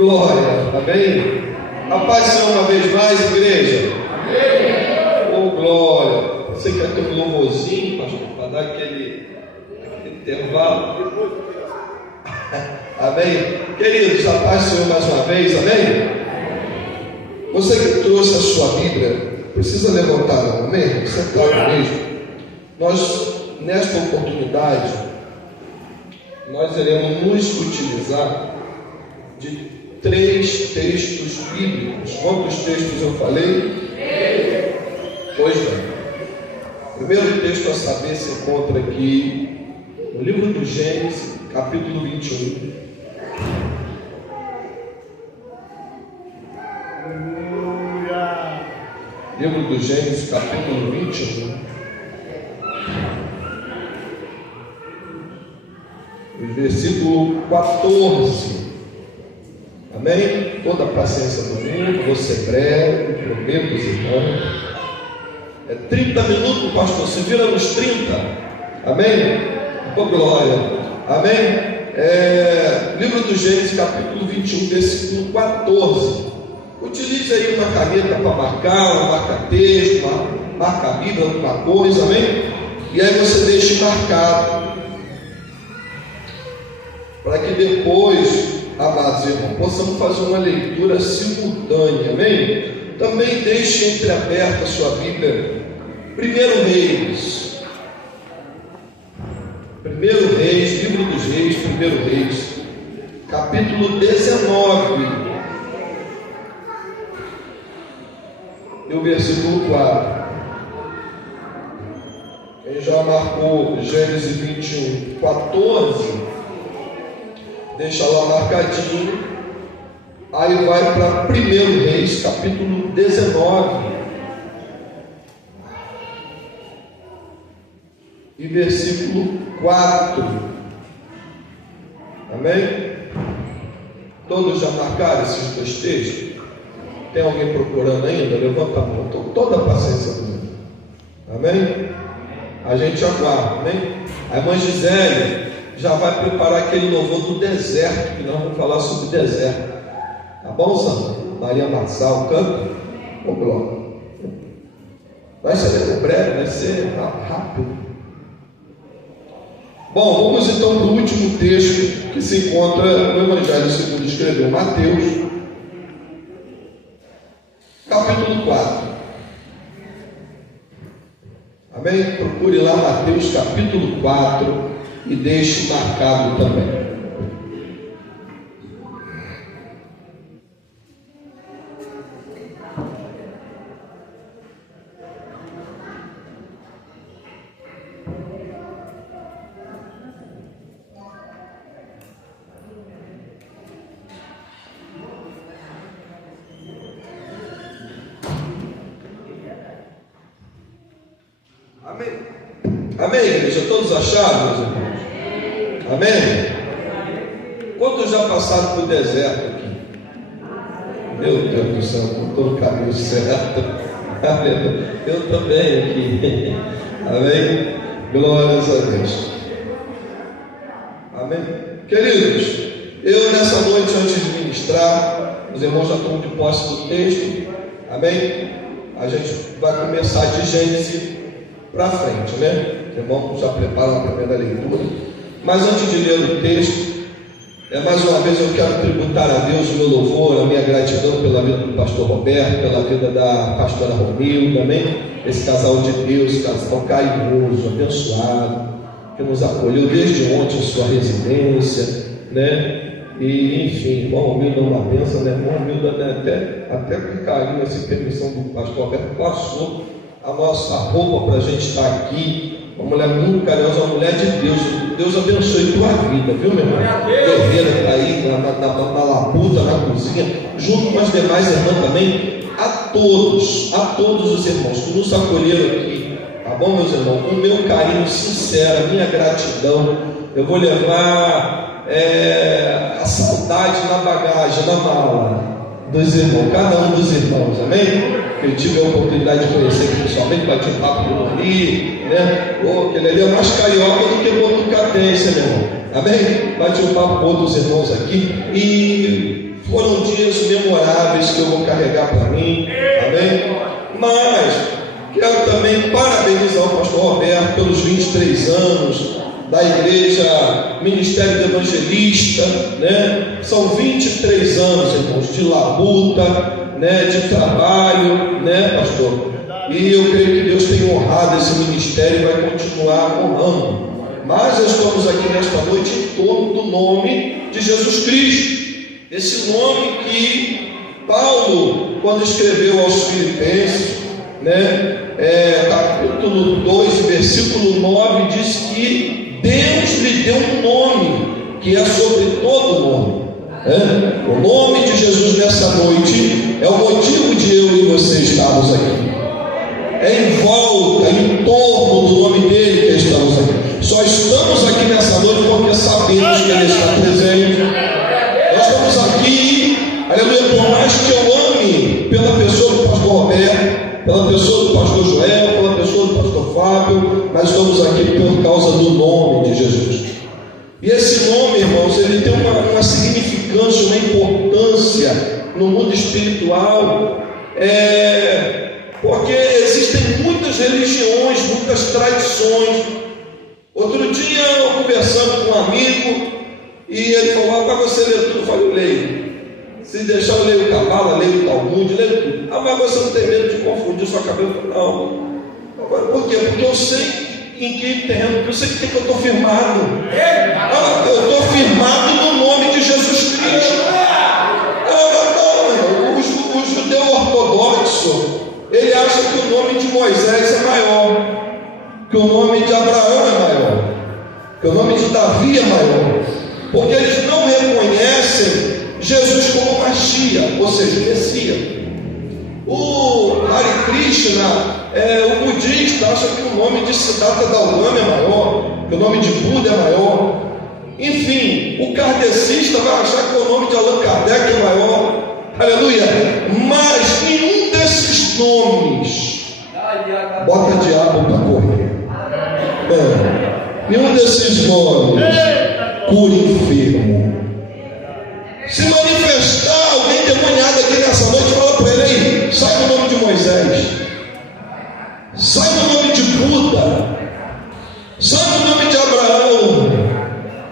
glória, amém? A paz do Senhor uma vez mais, igreja. Amém. Oh, glória. Você quer ter um louvorzinho, pastor, para dar aquele intervalo? Amém? Queridos, a paz do Senhor mais uma vez, amém? Você que trouxe a sua Bíblia, precisa levantar a mão, amém? Você está mesmo? Nós, nesta oportunidade, nós iremos nos utilizar de 3 textos bíblicos. Quantos textos eu falei? 3. Pois bem. O primeiro texto a saber se encontra aqui no livro do Gênesis, capítulo 21. Livro do Gênesis, capítulo 21. O versículo 14. Amém? Toda a paciência do mundo, você breve, prometo os irmãos. É 30 minutos, pastor, se vira nos 30. Amém? Oh, glória. Amém? Livro do Gênesis, capítulo 21, versículo 14. Utilize aí uma caneta para marcar, um marca-texto, marca a Bíblia, alguma coisa, amém? E aí você deixe marcado, para que depois, amados irmãos, possamos fazer uma leitura simultânea, amém? Também deixe entreaberta a sua Bíblia, 1 Reis, livro dos Reis, 1 Reis, capítulo 19. E o versículo 4. Quem já marcou Gênesis 21, 14, deixa lá marcadinho. Aí vai para 1 Reis, capítulo 19. E versículo 4. Amém? Todos já marcaram esses 2 textos? Tem alguém procurando ainda? Levanta a mão. Estou toda a paciência do mundo. Amém? A gente aguarda, amém? A irmã Gisele já vai preparar aquele louvor do deserto, que nós vamos falar sobre deserto. Tá bom, Sandra? Maria Marçal canta. Ô, glória. Vai ser breve, vai ser rápido. Bom, vamos então para o último texto que se encontra no Evangelho segundo escreveu Mateus, capítulo 4. Amém? Procure lá Mateus capítulo 4 e deixe marcado também. Amém, igreja? Todos acharam, meus irmãos? Amém? Quantos já passaram por deserto aqui? Meu Deus do céu, estou no caminho certo. Eu também aqui. Amém? Glórias a Deus. Amém? Queridos, eu nessa noite, antes de ministrar, os irmãos já estão de posse do texto. Amém? A gente vai começar de Gênesis para frente, né? Os irmãos já preparam a primeira leitura. Mas antes de ler o texto, mais uma vez eu quero tributar a Deus o meu louvor, a minha gratidão pela vida do pastor Roberto, pela vida da pastora Romilda, amém? Esse casal de Deus, casal carinhoso, abençoado, que nos acolheu desde ontem em sua residência, né? E enfim, irmão Romilda é uma bênção, né? Irmão Romilda, né? Até com carinho, assim, permissão do pastor Roberto, passou a nossa roupa para a gente estar aqui. Uma mulher muito carinhosa, uma mulher de Deus. Deus abençoe tua vida, viu, meu irmão? Guerreira está aí na labuta, na cozinha, junto com as demais irmãs também. A todos os irmãos que nos acolheram aqui, tá bom, meus irmãos? O meu carinho sincero, a minha gratidão. Eu vou levar a saudade na bagagem, na mala. dos irmãos, cada um dos irmãos, amém? Que eu tive a oportunidade de conhecer pessoalmente, bati um papo com o Rio, né? Aquele ali é mais carioca do que botucatense, meu irmão, amém? Bati um papo com outros irmãos aqui e foram dias memoráveis que eu vou carregar para mim, amém? Mas quero também parabenizar o pastor Roberto pelos 23 anos da igreja Ministério do Evangelista, né? São 23 anos, irmãos, de labuta, né? De trabalho, né, pastor? E eu creio que Deus tem honrado esse ministério e vai continuar honrando. Mas nós estamos aqui nesta noite em torno do nome de Jesus Cristo, esse nome que Paulo, quando escreveu aos Filipenses, né? Capítulo 2, versículo 9, diz que Deus lhe deu um nome que é sobre todo nome. O nome de Jesus nessa noite é o motivo de eu e você estarmos aqui. É em volta, em torno do nome dele que estamos aqui. Só estamos aqui nessa noite porque sabemos que ele está presente. Nós estamos aqui, aleluia, por mais que eu ame pela pessoa do pastor Roberto, pela pessoa do pastor Joel, pela pessoa do pastor Fábio, nós estamos aqui por causa do nome de Jesus. E esse nome, irmãos, ele tem uma significância, uma importância no mundo espiritual, porque existem muitas religiões, muitas tradições. Outro dia eu conversando com um amigo e ele falou: para você ler tudo? Eu falei: eu leio. Se deixar eu leio o Cabala, leio o Talmud, leio tudo. Mas você não tem medo de confundir sua cabeça? Não. Por quê? Porque eu sei em que terreno, eu sei que eu estou firmado. Eu estou firmado no nome de Jesus Cristo. O judeu ortodoxo, ele acha que o nome de Moisés é maior, que o nome de Abraão é maior, que o nome de Davi é maior, porque eles não reconhecem Jesus como Mashiach, ou seja, Messias. O Hare Krishna, o budista, acha que o nome de Siddhartha Gautama é maior, que o nome de Buda é maior. Enfim, o kardecista vai achar que o nome de Allan Kardec é maior. Aleluia. Mas nenhum desses nomes bota diabo para correr. Nenhum desses nomes cura enfermo. Se manifestar alguém demoniado aqui nessa noite, fala para ele aí: sai no nome de Moisés, sai no nome de Buda, sai no nome de Abraão,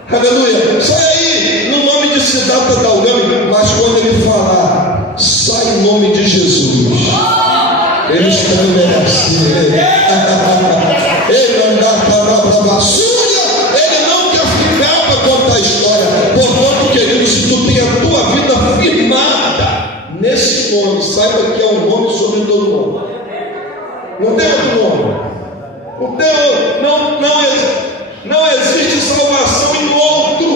aleluia, sai aí no nome de Siddhartha Gautama. Mas quando ele falar, sai em nome de Jesus, ele estabelece. Ele andar para a basura, ele não quer ficar para contar a história. Portanto, querido, se tu tem a tua vida firmada nesse nome, saiba que é um nome sobre todo nome. Não tem outro nome. Não existe salvação em outro.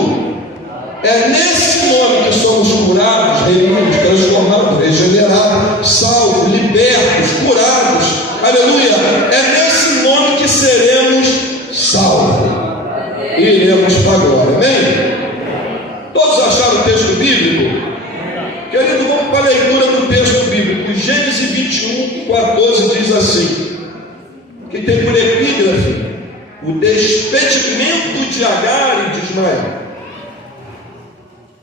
É nesse nome que somos curados, remidos, transformados, regenerados, salvos, libertos, curados. Aleluia. É nesse nome que seremos salvos e iremos para a glória. Amém? Todos acharam o texto bíblico? Querido, vamos para a leitura do texto bíblico. Gênesis 21, 14 diz assim, que tem por epígrafe o despedimento de Agar e de Ismael.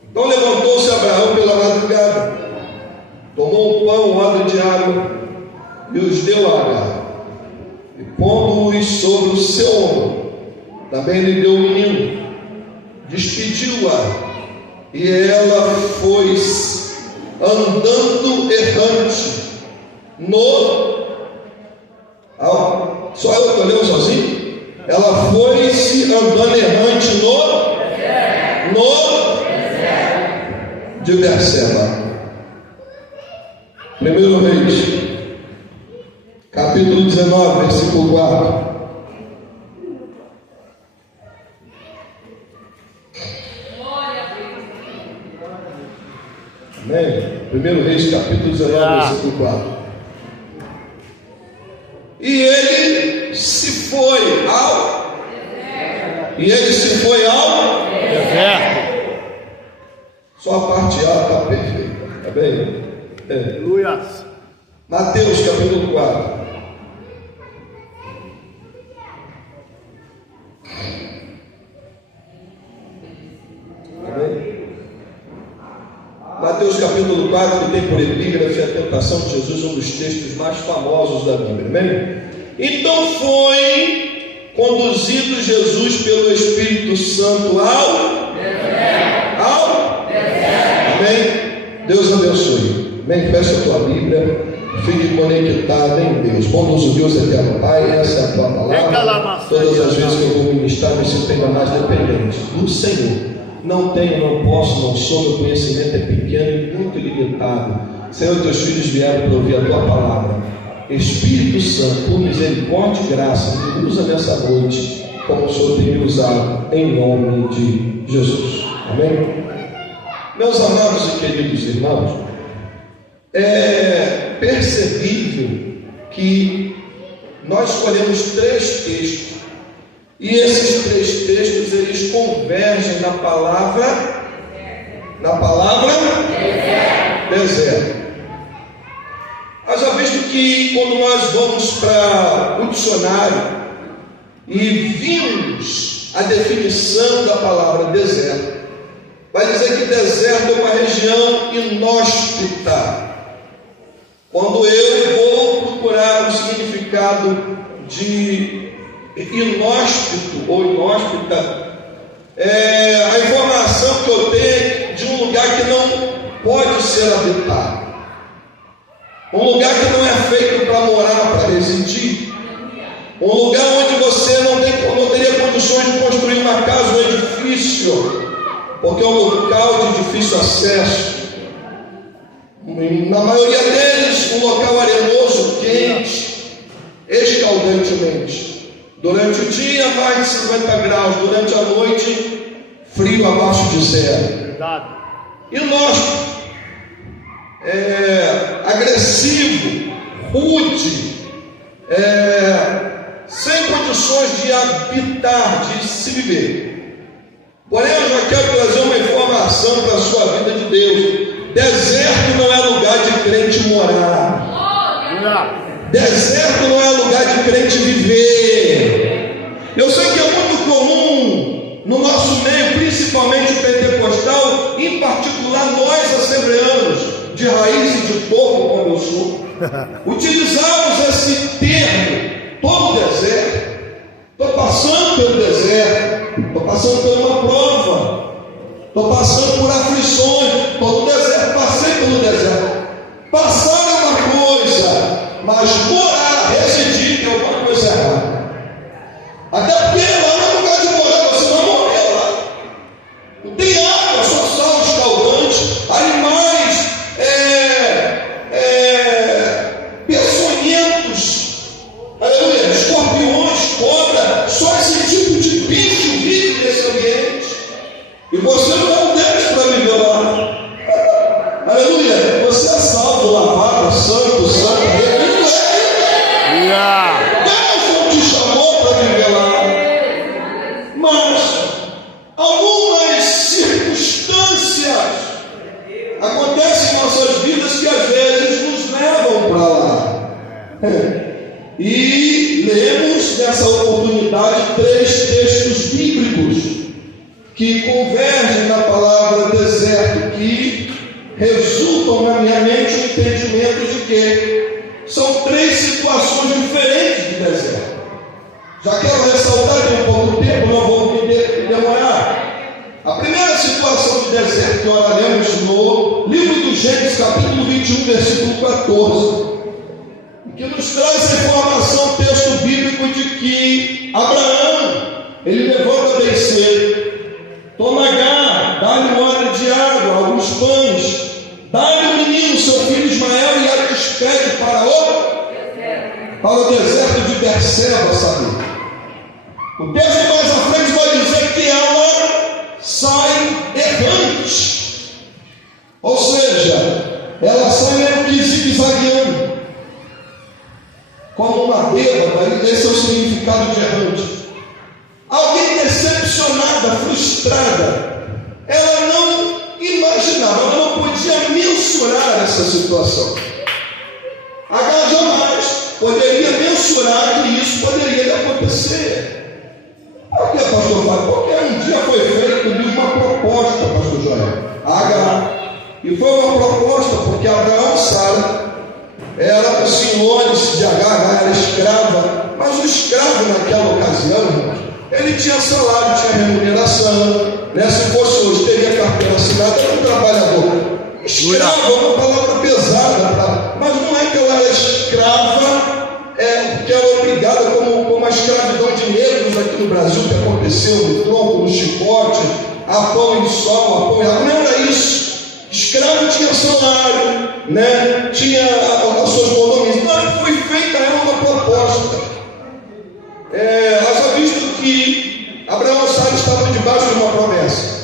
Então levantou-se Abraão pela madrugada, tomou um pão, um odre de água e os deu a Agar, e pondo-os sobre o seu ombro, também lhe deu o menino, despediu-a, e ela foi andando errante só eu estou lendo sozinho? Ela foi-se andando errante de Berseba. 1 Reis, capítulo 19, versículo 4. Amém? 1 Reis, capítulo 19, versículo 4. E ele se foi ao deserto. Só a parte A está perfeita, tá bem? Aleluia. Mateus capítulo 4. Amém? Mateus capítulo 4, que tem por epígrafe a tentação de Jesus, um dos textos mais famosos da Bíblia. Amém? Então foi conduzido Jesus pelo Espírito Santo ao deserto. Amém? Deus abençoe. Amém? Fecha a tua Bíblia. Fique conectado em Deus. Bondoso Deus, eterno Pai, essa é a tua palavra. Todas as vezes que eu vou ministrar, me sinto ainda mais dependente do Senhor. Não tenho, não posso, não sou, meu conhecimento é pequeno e muito limitado. Senhor, teus filhos vieram para ouvir a tua palavra. Espírito Santo, por misericórdia e graça, me usa nessa noite como o Senhor tem me usado, em nome de Jesus. Amém? Meus amados e queridos irmãos, é percebível que nós escolhemos 3 textos. E esses 3 textos, eles convergem na palavra deserto. Haja visto que quando nós vamos para o dicionário e vimos a definição da palavra deserto, vai dizer que deserto é uma região inóspita. Quando eu vou procurar o significado de inóspito ou inóspita, a informação que eu tenho de um lugar que não pode ser habitado, um lugar que não é feito para morar, para residir, um lugar onde você não teria condições de construir uma casa ou edifício, porque é um local de difícil acesso. Na maioria deles, um local arenoso, quente, escaldantemente. Durante o dia, mais de 50 graus. Durante a noite, frio abaixo de 0. Verdade. E nós, agressivo, rude, sem condições de habitar, de se viver. Porém, eu já quero trazer uma informação para a sua vida de Deus. Deserto não é lugar de crente morar. Deserto não é lugar de crente viver. Eu sei que é muito comum no nosso meio, principalmente o pentecostal, em particular nós assembleanos de raiz e de topo, como eu sou, utilizarmos esse termo, todo deserto. Estou passando pelo deserto, estou passando por uma prova, estou passando por aflições, estou no deserto, passei pelo deserto. Passar é uma coisa, mas morar, residir, é uma coisa errada. Até porque lá não é lugar de morar, você vai morrer lá. Não tem água, só sal escaldante, animais peçonhentos, aleluia, escorpiões, cobra, só esse tipo de bicho vive nesse ambiente. E você não é um deles para viver lá. Aleluia, você é salvo, lavado, santo, Deus não te chamou para viver lá. Mas algumas circunstâncias acontecem em nossas vidas que às vezes nos levam para lá. E lemos nessa oportunidade 3 textos bíblicos que convergem na palavra deserto, que resultam na minha mente o entendimento de que são 3 situações diferentes de deserto. Já quero ressaltar que em pouco tempo não vou me demorar. A primeira situação de deserto que oraremos no livro do Gênesis, capítulo 21, versículo 14, que nos traz a informação, texto bíblico, de que Abraão, ele levanta bem cedo, toma Agar, dá-lhe um odre de água, alguns pães, dá-lhe o menino, seu filho Ismael, e a despede para o deserto de Berseba, sabe? O texto mais à frente vai dizer que ela sai errante, ou seja, ela sai meio que zigue-zagueando, como uma bêbada. Esse é o significado de errante. Alguém decepcionada, frustrada. Ela não imaginava, ela não podia mensurar mensurar essa situação. Agar jamais poderia mensurar que isso poderia acontecer. Por que, pastor Fábio? Porque um dia foi feita uma proposta, pastor Joel, a Agar. E foi uma proposta porque Abraão e Sara eram os senhores de Agar, era escrava. Mas o escravo naquela ocasião, irmãos, ele tinha salário, tinha remuneração, né? Se fosse hoje, teria carteira assinada, era um trabalhador. Escravo é uma palavra pesada, mas não é que ela era escrava, que era obrigada como a escravidão de negros aqui no Brasil, que aconteceu no tronco, no chicote, a pão em sol, a pão em água. Não era isso. Escravo tinha salário, né? Tinha as suas mordomias. Então foi feita uma proposta. Haja visto que Abraão e Sara estavam debaixo de uma promessa.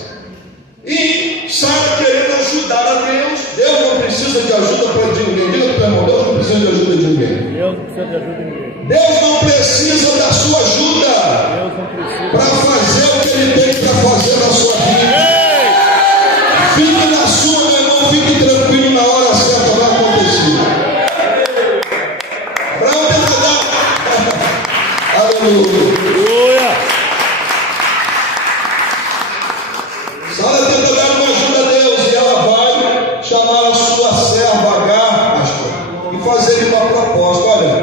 E Sara querendo ajudar a Deus. Deus não precisa de ajuda de ninguém. Diga para o teu irmão, Deus não precisa de ajuda de ninguém. Deus não precisa de ajuda de ninguém. Deus não precisa da sua ajuda para fazer o que Ele tem para fazer na sua vida. Fique na sua, meu irmão, fique tranquilo, na hora certa vai acontecer. Abraão tenta dar. Aleluia. Sara tenta dar uma ajuda a Deus e ela vai chamar a sua serva Agar, pastor, e fazer uma proposta. Olha,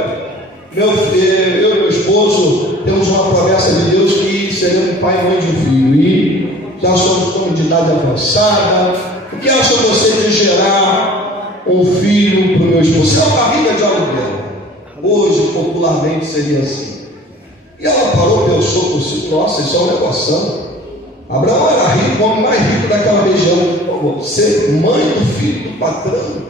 eu e meu esposo temos uma promessa de Deus que seremos pai e mãe de um filho. E já somos de idade avançada. O que acha você de gerar um filho para o meu esposo? É uma barriga de aluguel. Hoje, popularmente, seria assim. E ela parou, pensou por si: nossa, isso é um negócio. Abraão era rico, o homem mais rico daquela região. Ser mãe do filho do patrão,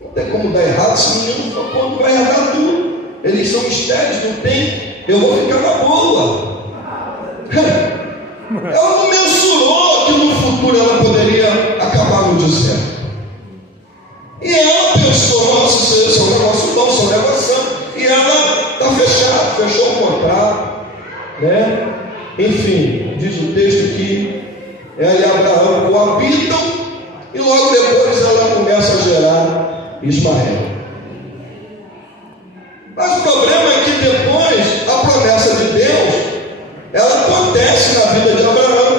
não tem como dar errado. Esse menino não vai errar tudo. Eles são estéreis, não tem. Eu vou ficar na boa. Ela não mensurou que no futuro ela poderia acabar no deserto. E ela pensou: nossa, isso é um negócio bom, isso é um negócio. E ela está fechada, fechou o contrato, né? Enfim, diz o texto que ela e Abraão coabitam e logo depois ela começa a gerar Ismael. Mas o problema é que depois a promessa de Deus, ela acontece na vida de Abraão.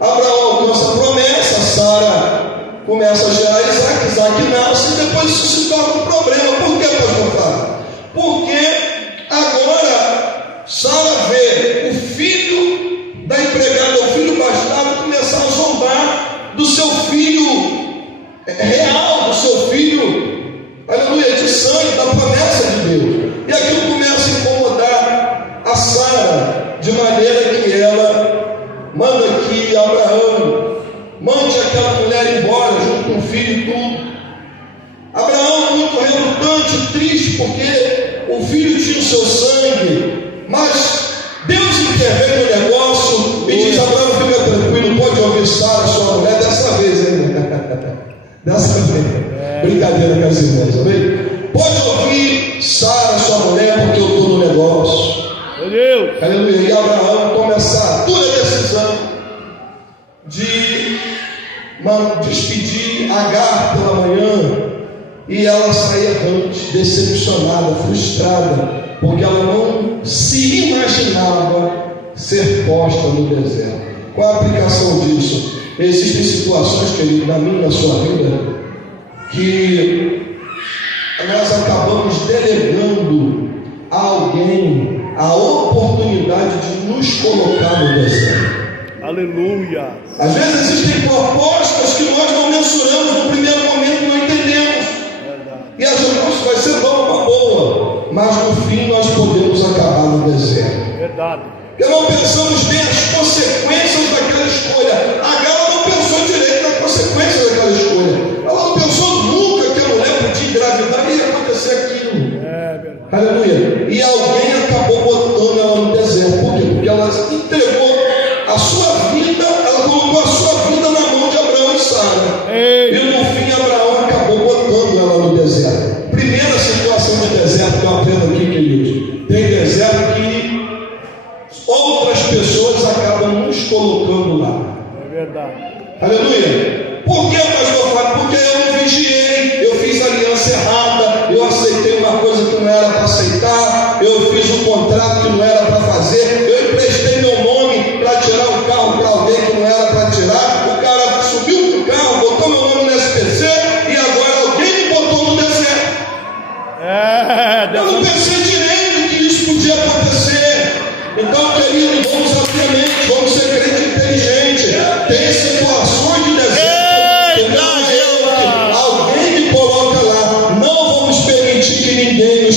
Abraão alcança a promessa, Sara começa a gerar Isaac, Isaac nasce, e depois isso se torna um problema. Por que, pastor Fábio? Porque agora Sara vê o filho da empregada, o filho bastardo, começar a zombar do seu filho real, do seu filho, aleluia, de sangue, da promessa de Deus. E aquilo começa a incomodar a Sara, de maneira que ela manda que Abraão mande aquela mulher embora junto com o filho e tudo. Abraão muito relutante, triste, porque o filho tinha o seu sangue, mas Deus intervém no negócio e diz: Abraão, fica tranquilo, pode ouvir Sara, sua mulher, dessa vez, hein? Dessa vez. Brincadeira com as irmãs, amém? Pode ouvir Sara, sua mulher, porque eu estou no negócio. Meu Deus! Aleluia. E Abraão toma essa dura decisão de despedir Agar pela manhã, e ela sai errante, decepcionada, frustrada, porque ela não se imaginava ser posta no deserto. Qual a aplicação disso? Existem situações, querido, na minha e na sua vida, que nós acabamos delegando a alguém a oportunidade de nos colocar no deserto. Aleluia! Às vezes existem propostas que nós não mensuramos no primeiro momento, não entendemos. E às vezes isso vai ser bom, uma boa, mas no fim nós podemos acabar no deserto. Verdade. Porque não pensamos bem as consequências daquela escolha. Agar não pensou direito nas consequências daquela escolha. Ela não pensou nunca que a mulher podia engravidar e ia acontecer aquilo. Verdade. Aleluia. E alguém acabou botando ela no deserto. Por quê? Porque ela entregou a sua vida, ela colocou a sua vida na mão de Abraão e Sara. E no fim Abraão acabou botando ela no deserto. Primeira situação de deserto que eu aprendo aqui, queridos. Tem deserto que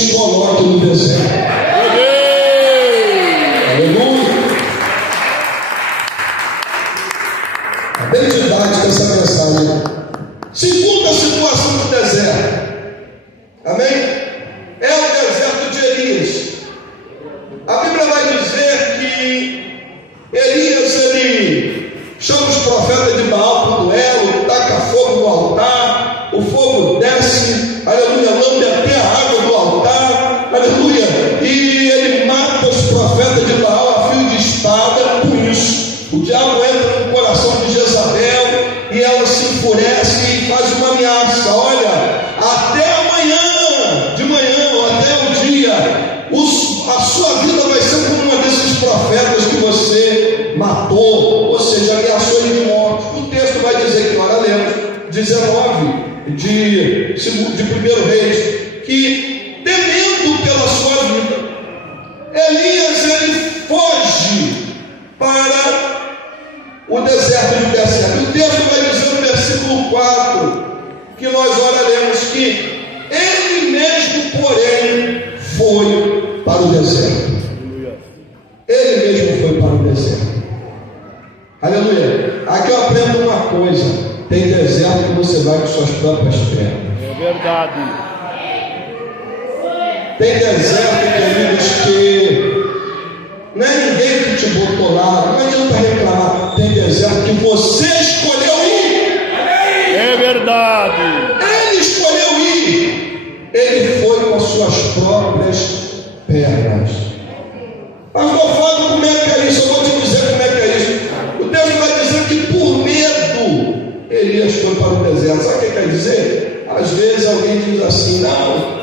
nos coloque no deserto. Aleluia. A bem didática essa mensagem. Segunda situação do deserto. Amém? É o deserto de Elias. A Bíblia vai dizer que Elias, ele chama os profetas de Baal para o duelo, taca fogo no altar, o fogo desce, aleluia, lambe até a água do altar, aleluia, e ele mata os profetas de Baal a fio de espada. Com isso, o diabo entra no coração de Jezabel e ela se enfurece e faz uma ameaça: olha, até amanhã, de manhã ou até o dia, a sua vida vai ser como uma desses profetas que você matou, ou seja, ameaçou ele de morte. O texto vai dizer que, olha, lemos 19 de 1 Reis, que temendo pela sua vida, Elias ele foge para o deserto de Berseba. O texto vai dizer no versículo 4 que nós oraremos que ele mesmo, porém, foi para o deserto. Ele mesmo foi para o deserto. Aleluia. Aqui eu aprendo uma coisa: tem deserto que você vai com suas próprias pernas. É verdade. Tem deserto, queridos, que não é ninguém que te botou lá, não adianta reclamar. Tem deserto que você escolheu ir. É verdade. Ele escolheu ir. Ele foi com as suas próprias pernas. Pastor Fábio, como é que é isso? Eu vou te dizer como é que é isso. O texto vai dizer que por medo Elias foi para o deserto. Sabe o que quer dizer? Às vezes alguém diz assim: não,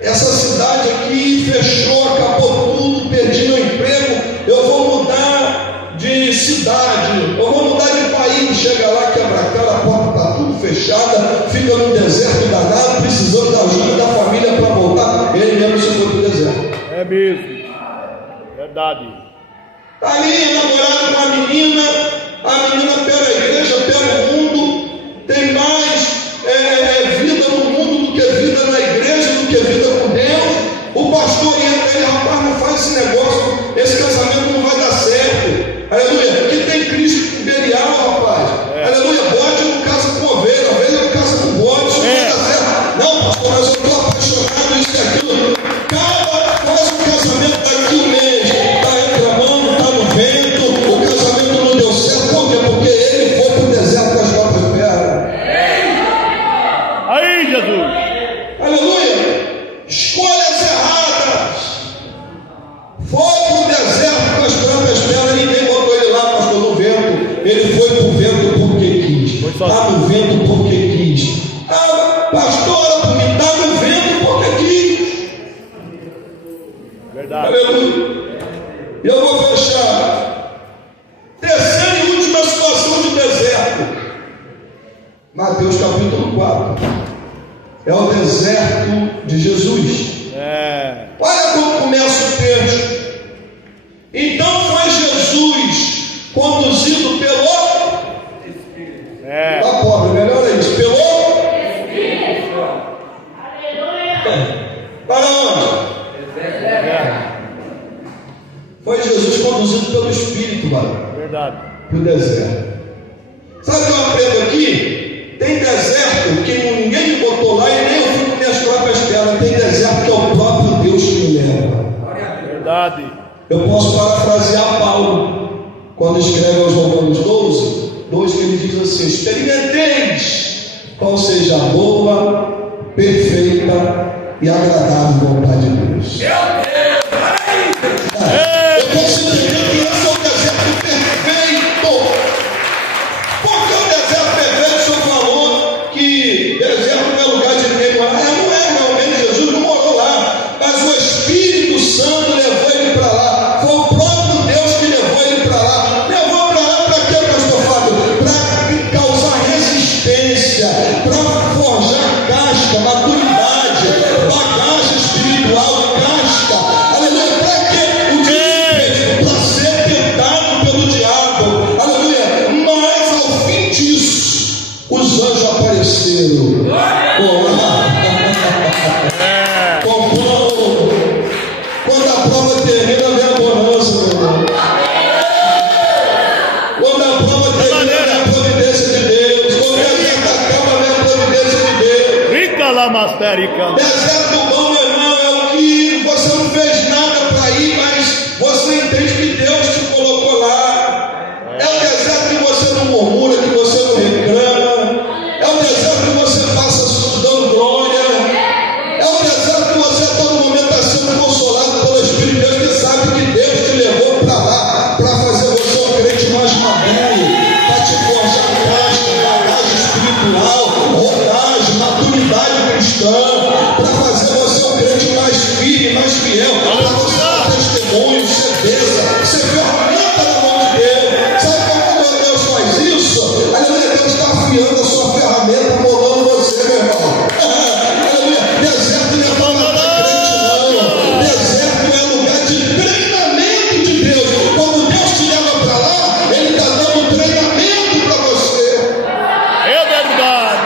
essa cidade aqui fechou, acabou tudo, perdi meu emprego, eu vou mudar de cidade, eu vou mudar de país. Chega lá, quebra a cara, a porta está tudo fechada, fica num deserto danado, precisando da ajuda da família para voltar. Ele mesmo se foi para o deserto. É mesmo. Verdade. Está ali namorado com a menina pela igreja, pelo mundo, tem mais vida no mundo do que vida na igreja, do que vida com Deus. O pastor entra ele: rapaz, não faz esse negócio, esse casamento não vai dar certo. Aleluia. Que tem Cristo com Belial, rapaz. Aleluia. Bode não casa com ovelha, ovelha não casa com bode, isso não vai dar certo. Não, pastor, mas eu estou apaixonado, isso e aquilo. Cara, faz um casamento daqui um mês. Está reclamando, está no vento, o casamento não deu certo. Por quê? Porque ele foi para o deserto com as próprias pernas. Aí, Jesus. Aleluia. Escolhas erradas. Foi para o deserto com as próprias pernas. Ninguém botou ele lá, pastor, no vento. Ele foi para o vento porque quis. Está no vento porque quis. Ah, pastora, está no vento porque quis. Verdade. Aleluia. E eu vou fechar. Terceira e última situação de deserto. Mateus capítulo 4. É o deserto de Jesus. Olha como começa o texto. Então foi Jesus conduzido pelo Tá pobre, melhor é isso. Pelo Para onde? Foi Jesus conduzido pelo Espírito, mano. Verdade. Para o deserto. Sabe o que eu aprendo aqui? Tem deserto que ninguém me botou lá e nem eu fui com minhas próprias pernas. Tem deserto que é o próprio Deus que me leva. Verdade. Eu posso parafrasear Paulo quando escreve aos Romanos 12, que ele diz assim: experimenteis qual seja a boa, perfeita e agradável vontade de Deus. Eu posso entender que esse é o deserto perfeito. Porque o deserto perfeito, o Senhor falou que deserto não é lugar de ninguém morar. Não é realmente, Jesus não morou lá, mas o Espírito Santo levou ele para lá. Foi o próprio Deus que levou ele para lá. Levou para lá para quê, pastor Fábio? Para causar resistência, para forjar casca, maturidade, bagagem espiritual, casca. Aleluia. Para quê? O dia para ser tentado pelo diabo. Aleluia. Mas ao fim disso, os anjos apareceram. Alamasterica. Deserto bom, meu irmão, é o que você não fez nada para ir, mas você entende que Deus te colocou lá. É o deserto que você não murmura, que você não reclama. É o deserto que você passa dando glória. É o deserto que você a todo momento está sendo consolado pelo Espírito de Deus, que sabe que Deus te levou para lá, para fazer você um crente mais maduro, para te forjar casca, bagagem espiritual, rodagem, maturidade cristã, para fazer você um crente mais firme, mais fiel, para você dar testemunho, certeza, ser ferramenta na mão de Deus. Sabe como Deus faz isso? Aleluia, Deus está afiando a sua ferramenta, molando você, meu irmão. Aleluia, deserto não é para matar crente, não. Deserto é lugar de treinamento de Deus. Quando Deus te leva para lá, Ele está dando um treinamento para você. É verdade.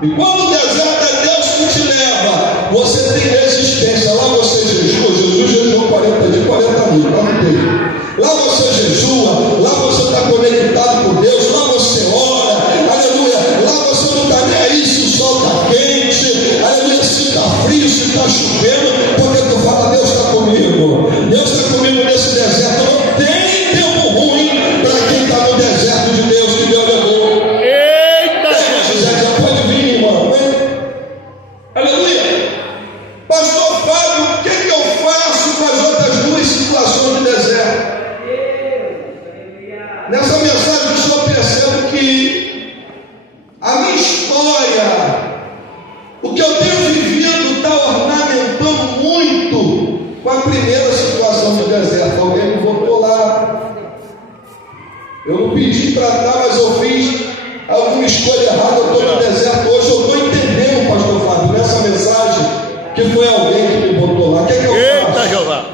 E quando o deserto é Deus que te leva, você tem resistência. Lá você jejua, Jesus jejuou 40 dias, 40 minutos, lá não tem. Lá você jejua, lá você está conectado com Deus, lá você ora, aleluia. Lá você não está nem aí se o sol está quente, aleluia, se está frio, se está chovendo, porque tu fala, Deus está comigo. Deus está comigo nesse deserto. Não tem tempo ruim para quem está no deserto de Deus que Deus levou. Eita! José já pode vir, irmão. Aleluia. Pastor Fábio, o que eu faço com as outras duas situações de deserto? Nessa mensagem eu estou percebendo que a minha história, o que eu tenho vivido, está ornamentando muito com a primeira situação de deserto. Alguém me botou lá. Eu não pedi para estar, mas eu fiz alguma escolha errada. Eu estou no deserto hoje. Eu estou entendendo, pastor Fábio, nessa mensagem, que foi alguém que me botou lá. O que é que eu Eita, faço? Jeová.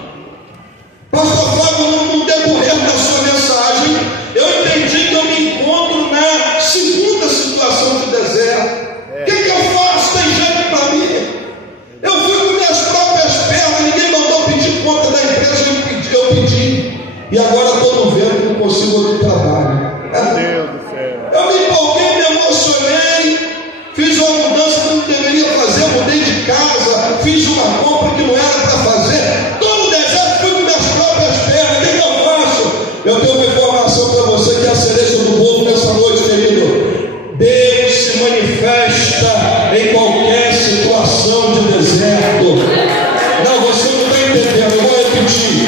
Pastor Fábio, no decorrer da sua mensagem, eu entendi que eu me encontro na segunda situação de deserto. O que eu faço? Tem jeito para mim? Eu fui com minhas próprias pernas, ninguém mandou pedir conta da empresa, eu pedi. E agora estou no vento que não consigo outro trabalho. Meu Deus do céu. Eu me empolguei, me emocionei, fiz uma mudança que não deveria fazer, mudei de casa, fiz uma compra que não era para fazer. Todo o deserto fui com minhas próprias pernas. O que eu faço? Eu tenho uma informação para você que é a cereja do bolo nessa noite, querido. Deus se manifesta em qualquer situação de deserto. Não, você não está entendendo, eu vou repetir.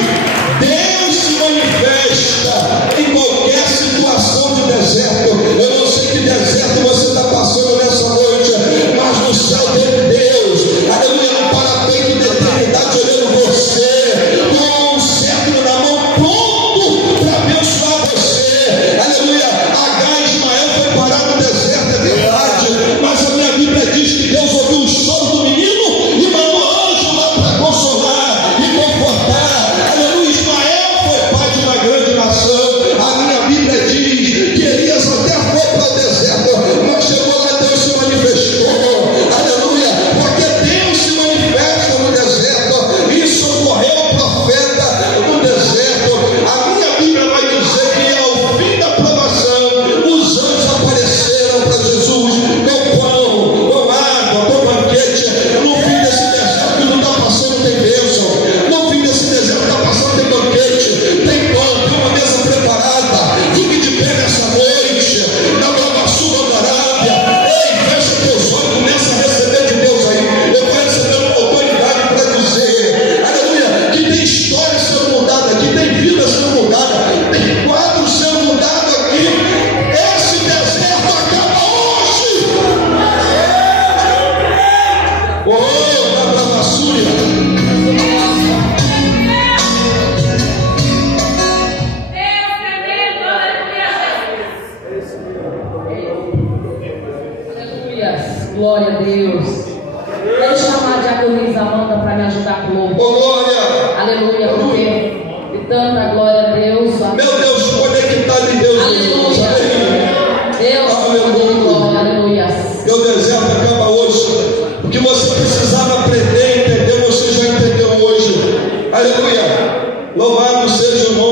Deus se manifesta em qualquer situação de deserto. Eu não sei que deserto você está passando nessa noite, mas no céu tem Deus, aleluia, no parapeito da eternidade olhando você, com um cetro na mão, pronto para abençoar você, aleluia. Agar Ismael foi parar no deserto, é verdade, mas a minha Bíblia diz que Deus ouviu o choro do menino e mandou anjo lá para consolar e confortar, aleluia. Ismael foi pai de uma grande nação. A minha Bíblia diz que Elias até foi para o deserto, mas chegou lá, Deus se manifestou, aleluia, porque Deus se manifesta no deserto e socorreu o profeta no deserto. A minha Bíblia vai dizer que ao fim da provação, os anjos apareceram para Jesus com pão, com água, com banquete. No fim desse deserto que não está passando tem bênção, no fim desse deserto que está passando tem banquete, tem pão, tem uma mesa preparada. Fique de pé nessa noite, na Bravaçuba da Arábia. Ei, fecha teus olhos, começa a receber de Deus aí. Eu vou receber uma autoridade para dizer, aleluia, que tem história sendo mudada aqui, tem vida sendo mudada, tem quadro sendo mudado aqui. Esse deserto acaba hoje. Oh, na Bravaçuba. Glória a Deus. Quero chamar a diaconisa Amanda para me ajudar com o louvor. Oh, glória. Aleluia, porque gritando a glória a Deus. Meu Deus, conectado em Deus. Aleluia. Deus, Aleluia. aleluia. Teu deserto acaba hoje. O que você precisava aprender, entender, você já entendeu hoje. Aleluia. Louvado seja o nome